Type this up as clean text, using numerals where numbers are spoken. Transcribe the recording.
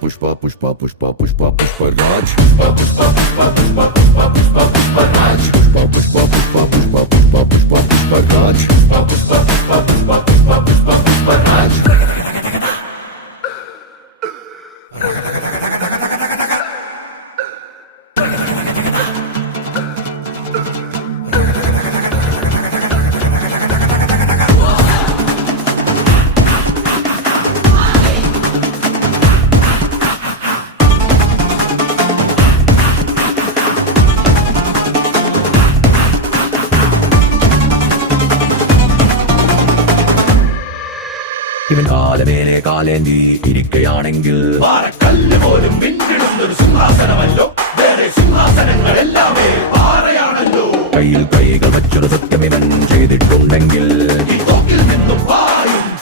पुष्पा पुष्पा पुष्पा पुष्पा पुष्पराज पुष्पा पुष्पा पुष्पा पुष्पा पुष्पा पुष्पा पुष्पराज पुष्पा पुष्पा पुष्पा पुष्पा पुष्पा पुष्पा पुष्पराज पुष्पा पुष्पा पुष्पा पुष्पा पुष्पा पुष्पा पुष्पराज ഇവൻ കാലമേനെ കാലേന്തി ഇരിക്കയാണെങ്കിൽ പാറക്കല്ല് പോലും പിന്നിടുന്നൊരു സിംഹാസനമല്ലോ. വേറെ സിംഹാസനങ്ങളെല്ലാമേ പാറയാണല്ലോ. കയ്യിൽ കൈകൾ വച്ചൊരു സത്യം ഇവൻ ചെയ്തിട്ടുണ്ടെങ്കിൽ ഈ തോക്കിൽ നിന്നും